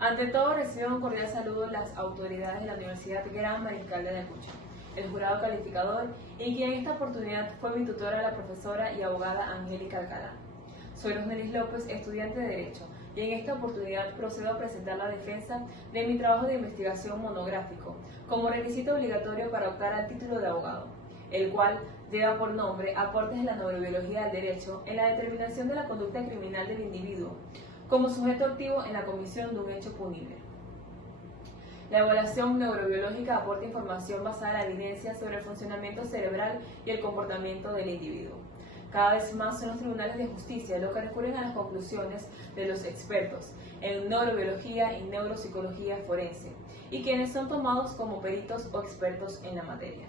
Ante todo, reciben un cordial saludo las autoridades de la Universidad Gran Mariscal de Ayacucho, el jurado calificador y quien en esta oportunidad fue mi tutora, la profesora y abogada Angélica Alcalá. Soy Rosnelis López, estudiante de Derecho, y en esta oportunidad procedo a presentar la defensa de mi trabajo de investigación monográfico como requisito obligatorio para optar al título de abogado, el cual lleva por nombre Aportes de la neurobiología del derecho en la determinación de la conducta criminal del individuo como sujeto activo en la comisión de un hecho punible. La evaluación neurobiológica aporta información basada en la evidencia sobre el funcionamiento cerebral y el comportamiento del individuo. Cada vez más son los tribunales de justicia los que recurren a las conclusiones de los expertos en neurobiología y neuropsicología forense, y quienes son tomados como peritos o expertos en la materia.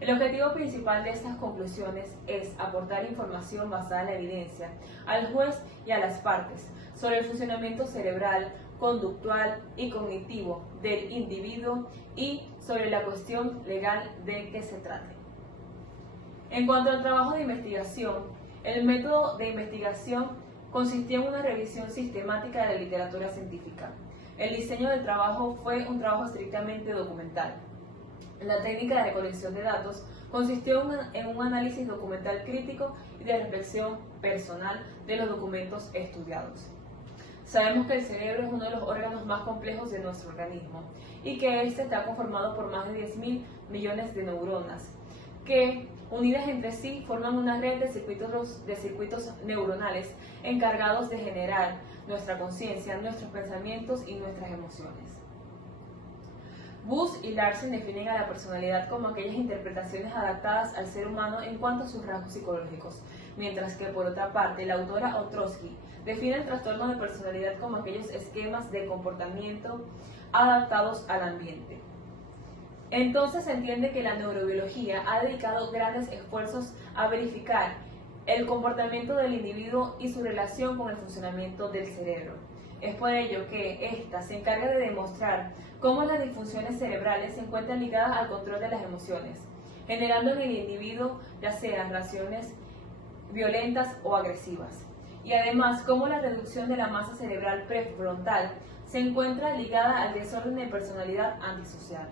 El objetivo principal de estas conclusiones es aportar información basada en la evidencia al juez y a las partes sobre el funcionamiento cerebral, conductual y cognitivo del individuo y sobre la cuestión legal de que se trate. En cuanto al trabajo de investigación, el método de investigación consistía en una revisión sistemática de la literatura científica. El diseño del trabajo fue un trabajo estrictamente documental. La técnica de recolección de datos consistió en un análisis documental crítico y de reflexión personal de los documentos estudiados. Sabemos que el cerebro es uno de los órganos más complejos de nuestro organismo y que éste está conformado por más de 10.000 millones de neuronas que, unidas entre sí, forman una red de circuitos neuronales encargados de generar nuestra conciencia, nuestros pensamientos y nuestras emociones. Bush y Larsen definen a la personalidad como aquellas interpretaciones adaptadas al ser humano en cuanto a sus rasgos psicológicos, mientras que por otra parte la autora Ostrowski define el trastorno de personalidad como aquellos esquemas de comportamiento adaptados al ambiente. Entonces se entiende que la neurobiología ha dedicado grandes esfuerzos a verificar el comportamiento del individuo y su relación con el funcionamiento del cerebro. Es por ello que ésta se encarga de demostrar cómo las disfunciones cerebrales se encuentran ligadas al control de las emociones, generando en el individuo ya sean reacciones violentas o agresivas, y además cómo la reducción de la masa cerebral prefrontal se encuentra ligada al desorden de personalidad antisocial.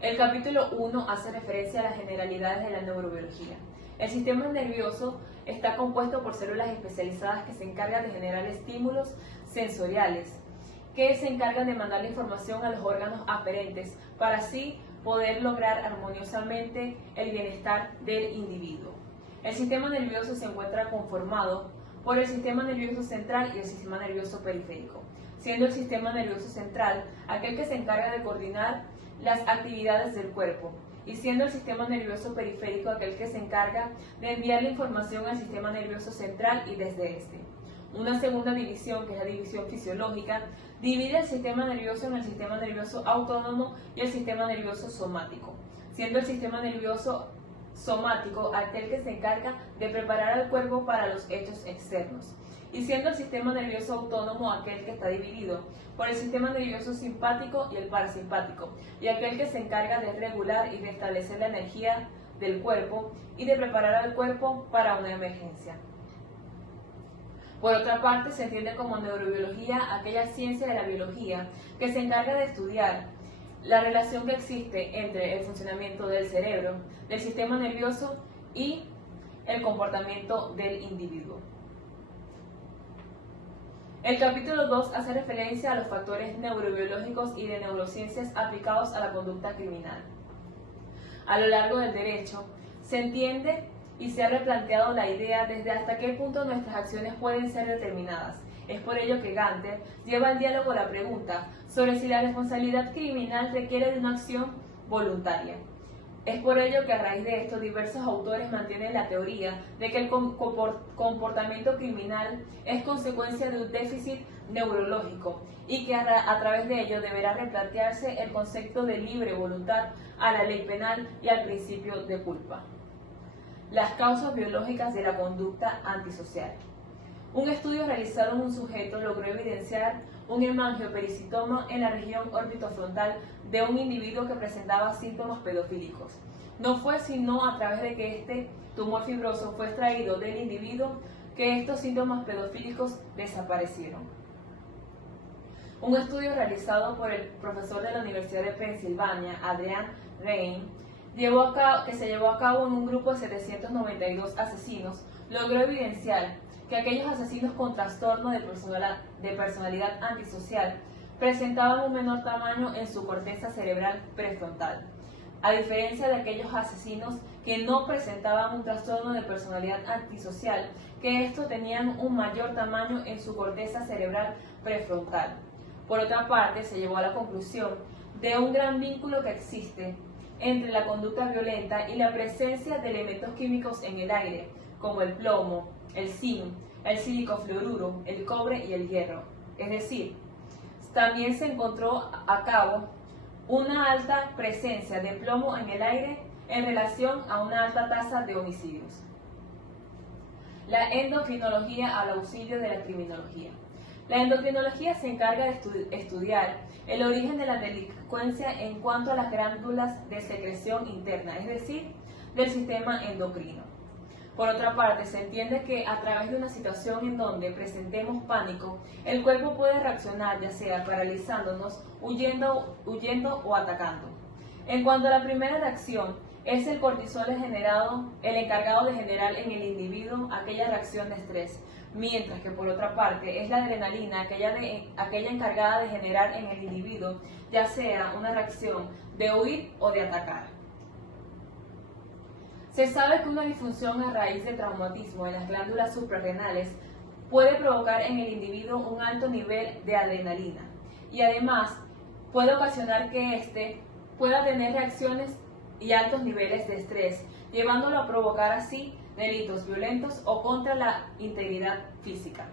El capítulo 1 hace referencia a las generalidades de la neurobiología. El sistema nervioso está compuesto por células especializadas que se encargan de generar estímulos sensoriales, que se encargan de mandar la información a los órganos aferentes para así poder lograr armoniosamente el bienestar del individuo. El sistema nervioso se encuentra conformado por el sistema nervioso central y el sistema nervioso periférico, siendo el sistema nervioso central aquel que se encarga de coordinar las actividades del cuerpo, y siendo el sistema nervioso periférico aquel que se encarga de enviar la información al sistema nervioso central y desde este. Una segunda división, que es la división fisiológica, divide el sistema nervioso en el sistema nervioso autónomo y el sistema nervioso somático, siendo el sistema nervioso somático aquel que se encarga de preparar al cuerpo para los hechos externos, y siendo el sistema nervioso autónomo aquel que está dividido por el sistema nervioso simpático y el parasimpático, y aquel que se encarga de regular y de establecer la energía del cuerpo y de preparar al cuerpo para una emergencia. Por otra parte, se entiende como neurobiología aquella ciencia de la biología que se encarga de estudiar la relación que existe entre el funcionamiento del cerebro, del sistema nervioso y el comportamiento del individuo. El capítulo 2 hace referencia a los factores neurobiológicos y de neurociencias aplicados a la conducta criminal. A lo largo del derecho, se entiende y se ha replanteado la idea desde hasta qué punto nuestras acciones pueden ser determinadas. Es por ello que Ganter lleva al diálogo la pregunta sobre si la responsabilidad criminal requiere de una acción voluntaria. Es por ello que a raíz de esto diversos autores mantienen la teoría de que el comportamiento criminal es consecuencia de un déficit neurológico y que a través de ello deberá replantearse el concepto de libre voluntad a la ley penal y al principio de culpa. Las causas biológicas de la conducta antisocial. Un estudio realizado en un sujeto logró evidenciar un hemangiopericitoma en la región orbitofrontal de un individuo que presentaba síntomas pedofílicos. No fue sino a través de que este tumor fibroso fue extraído del individuo que estos síntomas pedofílicos desaparecieron. Un estudio realizado por el profesor de la Universidad de Pensilvania, Adrian Raine, que se llevó a cabo en un grupo de 792 asesinos, logró evidenciar que aquellos asesinos con trastorno de personalidad antisocial presentaban un menor tamaño en su corteza cerebral prefrontal, a diferencia de aquellos asesinos que no presentaban un trastorno de personalidad antisocial, que estos tenían un mayor tamaño en su corteza cerebral prefrontal. Por otra parte, se llegó a la conclusión de un gran vínculo que existe entre la conducta violenta y la presencia de elementos químicos en el aire, como el plomo, el zinc, el sílico fluoruro, el cobre y el hierro. Es decir, también se encontró a cabo una alta presencia de plomo en el aire en relación a una alta tasa de homicidios. La endocrinología al auxilio de la criminología. La endocrinología se encarga de estudiar el origen de la delincuencia en cuanto a las glándulas de secreción interna, es decir, del sistema endocrino. Por otra parte, se entiende que a través de una situación en donde presentemos pánico, el cuerpo puede reaccionar, ya sea paralizándonos, huyendo o atacando. En cuanto a la primera reacción, es el cortisol el encargado de generar en el individuo aquella reacción de estrés, mientras que por otra parte es la adrenalina aquella encargada de generar en el individuo ya sea una reacción de huir o de atacar. Se sabe que una disfunción a raíz de traumatismo en las glándulas suprarrenales puede provocar en el individuo un alto nivel de adrenalina y además puede ocasionar que éste pueda tener reacciones y altos niveles de estrés, llevándolo a provocar así delitos violentos o contra la integridad física.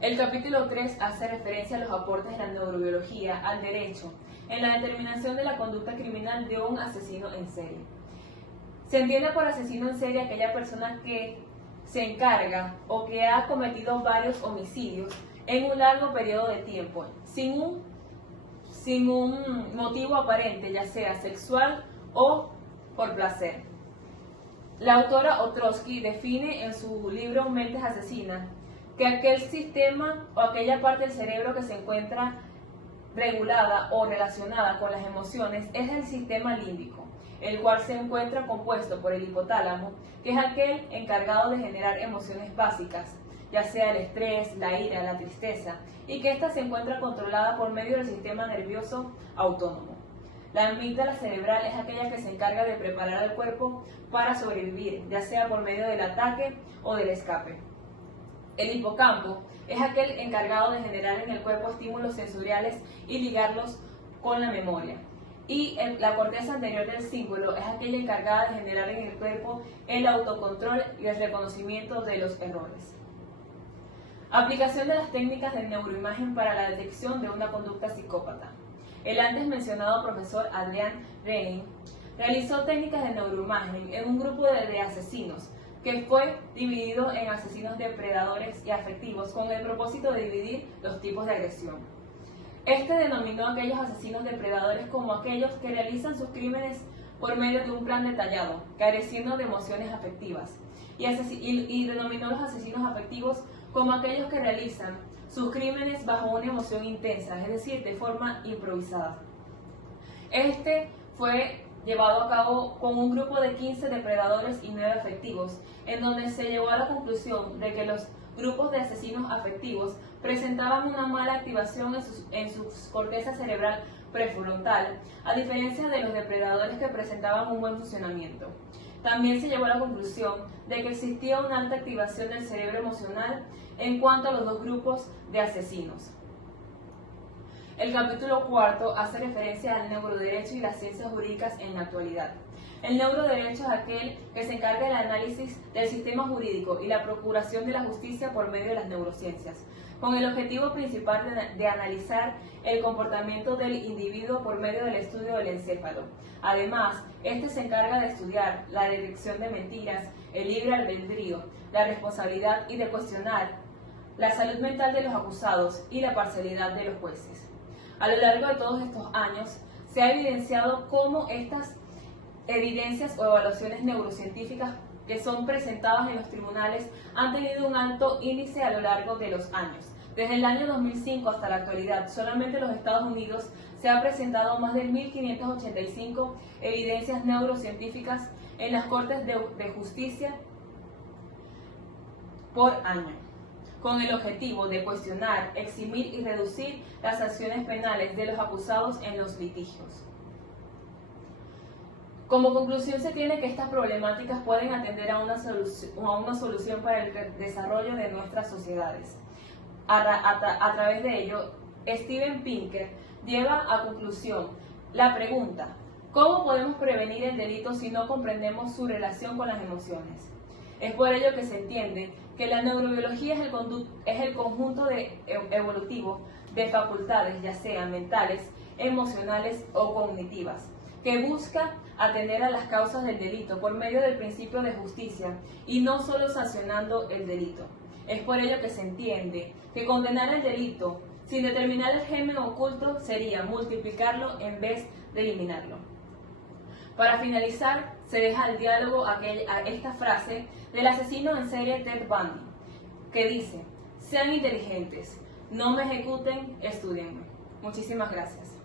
El capítulo 3 hace referencia a los aportes de la neurobiología al derecho en la determinación de la conducta criminal de un asesino en serie. Se entiende por asesino en serie aquella persona que se encarga o que ha cometido varios homicidios en un largo periodo de tiempo, sin un motivo aparente, ya sea sexual o por placer. La autora Ostrowski define en su libro Mentes Asesinas que aquel sistema o aquella parte del cerebro que se encuentra regulada o relacionada con las emociones es el sistema límbico, el cual se encuentra compuesto por el hipotálamo, que es aquel encargado de generar emociones básicas, ya sea el estrés, la ira, la tristeza, y que ésta se encuentra controlada por medio del sistema nervioso autónomo. La amígdala cerebral es aquella que se encarga de preparar al cuerpo para sobrevivir, ya sea por medio del ataque o del escape. El hipocampo es aquel encargado de generar en el cuerpo estímulos sensoriales y ligarlos con la memoria. Y la corteza anterior del cíngulo es aquella encargada de generar en el cuerpo el autocontrol y el reconocimiento de los errores. Aplicación de las técnicas de neuroimagen para la detección de una conducta psicópata. El antes mencionado profesor Adrian Raine realizó técnicas de neuroimagen en un grupo de asesinos que fue dividido en asesinos depredadores y afectivos con el propósito de dividir los tipos de agresión. Este denominó a aquellos asesinos depredadores como aquellos que realizan sus crímenes por medio de un plan detallado, careciendo de emociones afectivas, y denominó a los asesinos afectivos como aquellos que realizan sus crímenes bajo una emoción intensa, es decir, de forma improvisada. Este fue llevado a cabo con un grupo de 15 depredadores y 9 afectivos, en donde se llegó a la conclusión de que los grupos de asesinos afectivos presentaban una mala activación en su corteza cerebral prefrontal, a diferencia de los depredadores que presentaban un buen funcionamiento. También se llegó a la conclusión de que existía una alta activación del cerebro emocional en cuanto a los dos grupos de asesinos. El capítulo 4 hace referencia al neuroderecho y las ciencias jurídicas en la actualidad. El neuroderecho es aquel que se encarga del análisis del sistema jurídico y la procuración de la justicia por medio de las neurociencias, con el objetivo principal de analizar el comportamiento del individuo por medio del estudio del encéfalo. Además, este se encarga de estudiar la detección de mentiras, el libre albedrío, la responsabilidad y de cuestionar la salud mental de los acusados y la parcialidad de los jueces. A lo largo de todos estos años, se ha evidenciado cómo estas evidencias o evaluaciones neurocientíficas que son presentadas en los tribunales han tenido un alto índice a lo largo de los años, Desde el año 2005 hasta la actualidad, solamente en los Estados Unidos se han presentado más de 1.585 evidencias neurocientíficas en las Cortes de Justicia por año, con el objetivo de cuestionar, eximir y reducir las sanciones penales de los acusados en los litigios. Como conclusión, se tiene que estas problemáticas pueden atender a una solución para el desarrollo de nuestras sociedades. A través de ello, Steven Pinker lleva a conclusión la pregunta: ¿cómo podemos prevenir el delito si no comprendemos su relación con las emociones? Es por ello que se entiende que la neurobiología es el conjunto evolutivo de facultades, ya sean mentales, emocionales o cognitivas, que busca atender a las causas del delito por medio del principio de justicia y no solo sancionando el delito. Es por ello que se entiende que condenar el delito sin determinar el germen oculto sería multiplicarlo en vez de eliminarlo. Para finalizar, se deja al diálogo a esta frase del asesino en serie Ted Bundy, que dice: sean inteligentes, no me ejecuten, estúdienme. Muchísimas gracias.